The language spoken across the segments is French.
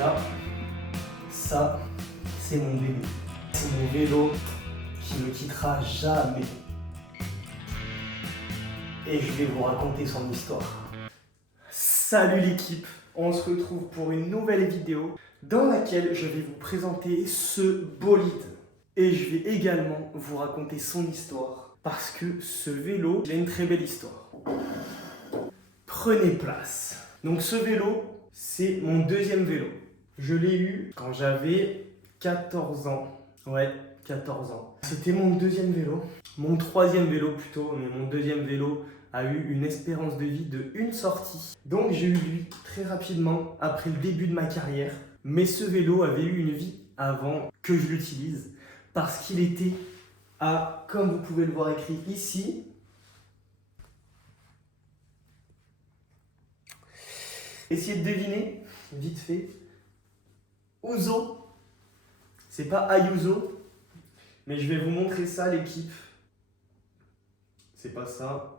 gars, ça, c'est mon vélo. C'est mon vélo qui ne me quittera jamais. Et je vais vous raconter son histoire. Salut l'équipe, on se retrouve pour une nouvelle vidéo dans laquelle je vais vous présenter ce bolide. Et je vais également vous raconter son histoire parce que ce vélo, il a une très belle histoire. Prenez place. Donc ce vélo, c'est mon deuxième vélo. Je l'ai eu quand j'avais 14 ans. Ouais, 14 ans. C'était mon deuxième vélo. Mon troisième vélo plutôt, mais mon deuxième vélo a eu une espérance de vie de une sortie. Donc j'ai eu lui très rapidement après le début de ma carrière. Mais ce vélo avait eu une vie avant que je l'utilise parce qu'il était à, comme vous pouvez le voir écrit ici, essayez de deviner, vite fait. Ouzo. C'est pas Ayuso, mais je vais vous montrer ça, l'équipe. C'est pas ça.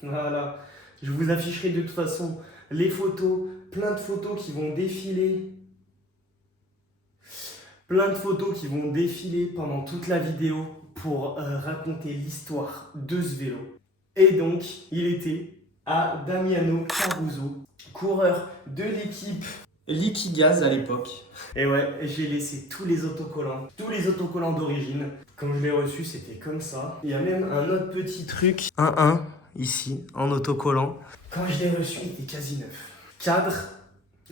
Voilà. Je vous afficherai de toute façon les photos, plein de photos qui vont défiler. Plein de photos qui vont défiler pendant toute la vidéo pour raconter l'histoire de ce vélo. Et donc, il était à Damiano Caruso, coureur de l'équipe Liquigaz à l'époque. Et ouais, j'ai laissé tous les autocollants d'origine. Quand je l'ai reçu, c'était comme ça. Il y a même un autre petit truc, 1-1, ici, en autocollant. Quand je l'ai reçu, il était quasi neuf. Cadre,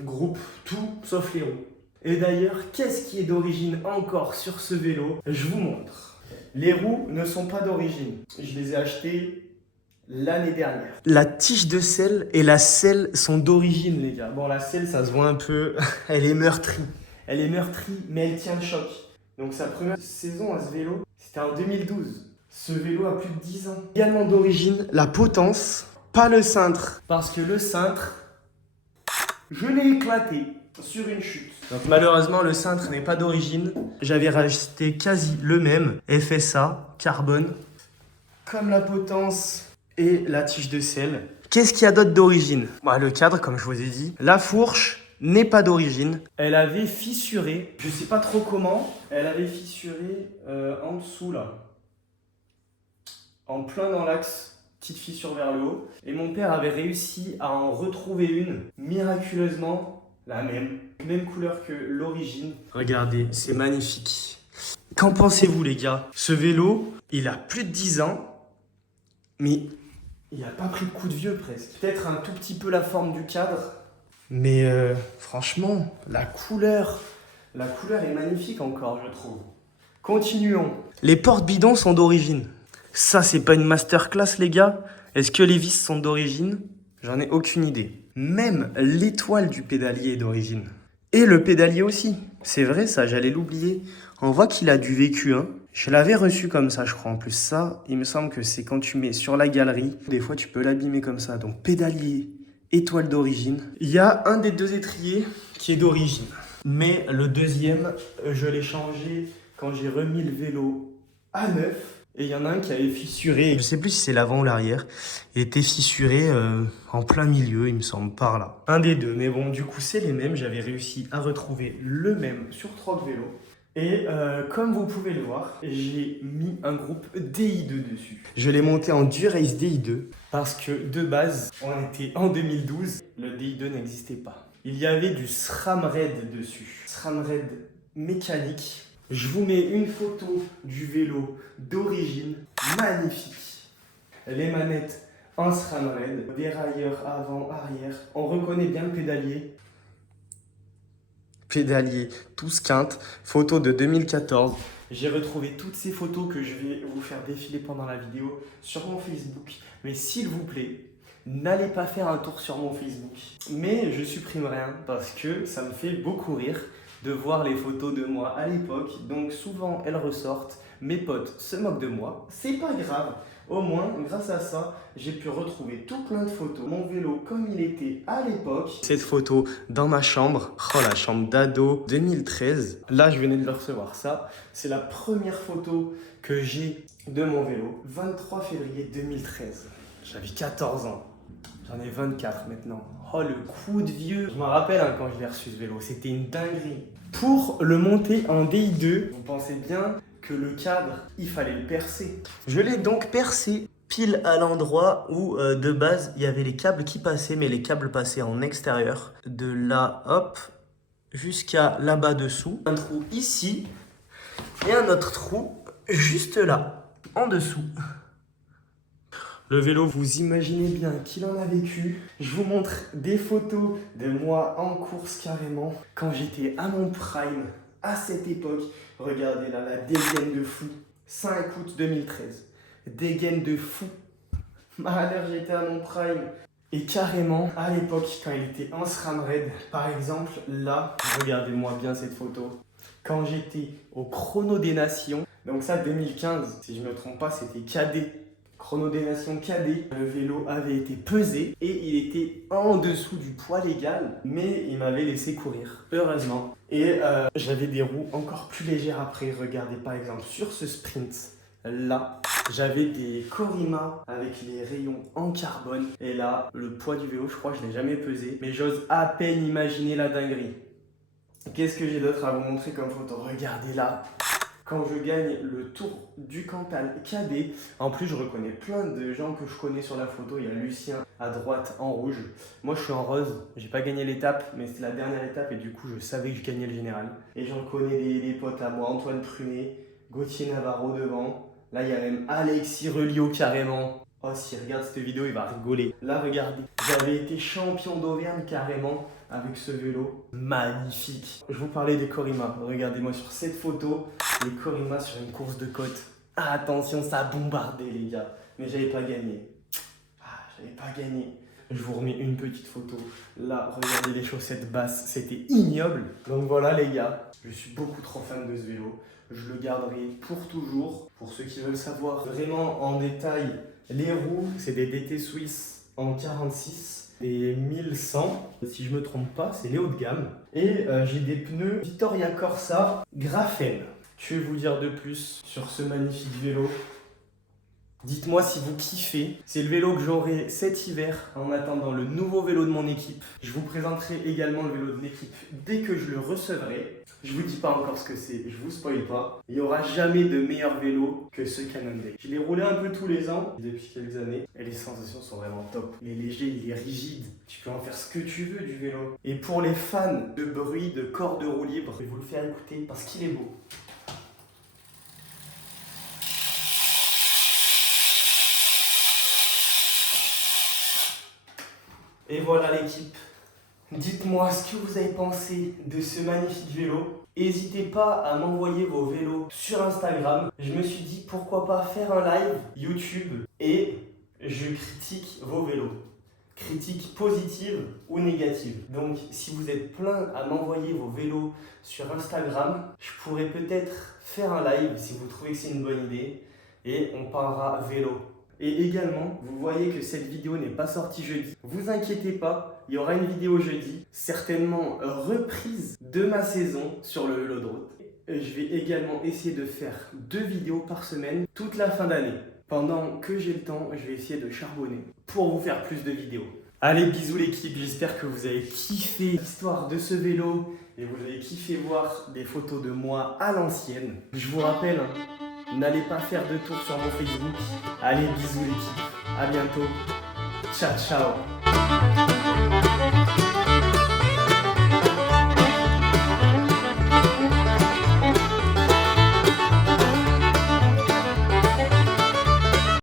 groupe, tout sauf les roues. Et d'ailleurs, qu'est-ce qui est d'origine encore sur ce vélo? Je vous montre. Les roues ne sont pas d'origine. Je les ai achetées l'année dernière. La tige de selle et la selle sont d'origine, les gars. Bon, la selle, ça se voit un peu. Elle est meurtrie. Elle est meurtrie, mais elle tient le choc. Donc, sa première saison à ce vélo, c'était en 2012. Ce vélo a plus de 10 ans. Également d'origine, la potence, pas le cintre. Parce que le cintre, je l'ai éclaté sur une chute. Donc malheureusement, le cintre n'est pas d'origine. J'avais racheté quasi le même, FSA, carbone, comme la potence et la tige de selle. Qu'est-ce qu'il y a d'autre d'origine? Le cadre, comme je vous ai dit. La fourche n'est pas d'origine. Elle avait fissuré, je sais pas trop comment, elle avait fissuré en dessous là. En plein dans l'axe. Petite fissure vers le haut. Et mon père avait réussi à en retrouver une, miraculeusement, la même. Même couleur que l'origine. Regardez, c'est magnifique. Qu'en pensez-vous, les gars? Ce vélo, il a plus de 10 ans, mais il n'a pas pris de coup de vieux presque. Peut-être un tout petit peu la forme du cadre. Mais franchement, la couleur est magnifique encore, je trouve. Continuons. Les portes bidons sont d'origine. Ça, c'est pas une masterclass, les gars. Est-ce que les vis sont d'origine? J'en ai aucune idée. Même l'étoile du pédalier est d'origine. Et le pédalier aussi. C'est vrai, ça, j'allais l'oublier. On voit qu'il a du vécu, hein. Je l'avais reçu comme ça, je crois. En plus, ça, il me semble que c'est quand tu mets sur la galerie. Des fois, tu peux l'abîmer comme ça. Donc, pédalier, étoile d'origine. Il y a un des deux étriers qui est d'origine. Mais le deuxième, je l'ai changé quand j'ai remis le vélo à neuf. Et il y en a un qui avait fissuré, je sais plus si c'est l'avant ou l'arrière, il était fissuré en plein milieu, il me semble, par là. Un des deux, mais bon, du coup, c'est les mêmes. J'avais réussi à retrouver le même sur Troc Vélo. Et comme vous pouvez le voir, j'ai mis un groupe DI2 dessus. Je l'ai monté en Durace DI2 parce que de base, on était en 2012, le DI2 n'existait pas. Il y avait du SRAM Red dessus, SRAM Red mécanique. Je vous mets une photo du vélo d'origine, magnifique. Les manettes en SRAM Red, dérailleur avant, arrière. On reconnaît bien le pédalier. Pédalier, tous quinte, photo de 2014. J'ai retrouvé toutes ces photos que je vais vous faire défiler pendant la vidéo sur mon Facebook. Mais s'il vous plaît, n'allez pas faire un tour sur mon Facebook. Mais je supprime rien parce que ça me fait beaucoup rire de voir les photos de moi à l'époque. Donc souvent elles ressortent. Mes potes se moquent de moi. C'est pas grave. Au moins, grâce à ça, j'ai pu retrouver tout plein de photos. Mon vélo comme il était à l'époque. Cette photo dans ma chambre. Oh, la chambre d'ado 2013. Là, je venais de le recevoir. Ça, c'est la première photo que j'ai de mon vélo. 23 février 2013. J'avais 14 ans. J'en ai 24 maintenant. Oh, le coup de vieux. Je me rappelle quand je l'ai reçu ce vélo, c'était une dinguerie. Pour le monter en DI2, vous pensez bien que le cadre, il fallait le percer. Je l'ai donc percé pile à l'endroit où de base il y avait les câbles qui passaient, mais les câbles passaient en extérieur. De là, hop, jusqu'à là-bas dessous. Un trou ici et un autre trou juste là, en dessous. Le vélo, vous imaginez bien qu'il en a vécu. Je vous montre des photos de moi en course carrément. Quand j'étais à mon prime, à cette époque, regardez là, la dégaine de fou. 5 août 2013. Dégaine de fou. Alors j'étais à mon prime. Et carrément, à l'époque, quand il était en SRAM Raid, par exemple, là, regardez-moi bien cette photo. Quand j'étais au Chrono des Nations, donc ça 2015, si je ne me trompe pas, c'était cadet. Chrono des Nations cadet, le vélo avait été pesé et il était en dessous du poids légal, mais il m'avait laissé courir, heureusement. Et j'avais des roues encore plus légères après. Regardez par exemple sur ce sprint, là, j'avais des Corima avec les rayons en carbone. Et là, le poids du vélo, je crois que je ne l'ai jamais pesé, mais j'ose à peine imaginer la dinguerie. Qu'est-ce que j'ai d'autre à vous montrer comme photo? Regardez là. Quand je gagne le Tour du Cantal cadet, en plus je reconnais plein de gens que je connais sur la photo. Il y a Lucien à droite en rouge. Moi je suis en rose, j'ai pas gagné l'étape, mais c'est la dernière étape et du coup je savais que je gagnais le général. Et j'en connais des potes à moi, Antoine Prunet, Gauthier Navarro devant. Là il y a même Alexis Relio carrément. Oh, s'il regarde cette vidéo, il va rigoler. Là, regardez, j'avais été champion d'Auvergne carrément avec ce vélo. Magnifique. Je vous parlais des Corima. Regardez-moi sur cette photo, les Corima sur une course de côte. Ah, attention, ça a bombardé, les gars. Mais j'avais pas gagné. J'avais pas gagné. Je vous remets une petite photo. Là, regardez les chaussettes basses. C'était ignoble. Donc voilà, les gars. Je suis beaucoup trop fan de ce vélo. Je le garderai pour toujours. Pour ceux qui veulent savoir vraiment en détail, les roues, c'est des DT Suisse en 46, des 1100, si je me trompe pas, c'est les hauts de gamme. Et j'ai des pneus Vittoria Corsa Graphene. Que vous dire de plus sur ce magnifique vélo? Dites-moi si vous kiffez. C'est le vélo que j'aurai cet hiver en attendant le nouveau vélo de mon équipe. Je vous présenterai également le vélo de l'équipe dès que je le recevrai. Je vous dis pas encore ce que c'est, je vous spoil pas. Il n'y aura jamais de meilleur vélo que ce Cannondale. Je l'ai roulé un peu tous les ans depuis quelques années et les sensations sont vraiment top. Il est léger, il est rigide. Tu peux en faire ce que tu veux du vélo. Et pour les fans de bruit, de corps de roue libre, je vais vous le faire écouter parce qu'il est beau. Et voilà l'équipe. Dites-moi ce que vous avez pensé de ce magnifique vélo. N'hésitez pas à m'envoyer vos vélos sur Instagram. Je me suis dit pourquoi pas faire un live YouTube et je critique vos vélos. Critique positive ou négative. Donc si vous êtes plein à m'envoyer vos vélos sur Instagram, je pourrais peut-être faire un live si vous trouvez que c'est une bonne idée et on parlera vélo. Et également, vous voyez que cette vidéo n'est pas sortie jeudi. Vous inquiétez pas, il y aura une vidéo jeudi, certainement reprise de ma saison sur le vélo de route. Je vais également essayer de faire 2 vidéos par semaine toute la fin d'année. Pendant que j'ai le temps, je vais essayer de charbonner pour vous faire plus de vidéos. Allez, bisous l'équipe, j'espère que vous avez kiffé l'histoire de ce vélo et vous avez kiffé voir des photos de moi à l'ancienne. Je vous rappelle, n'allez pas faire de tour sur mon Facebook. Allez, bisous l'équipe. À bientôt. Ciao, ciao.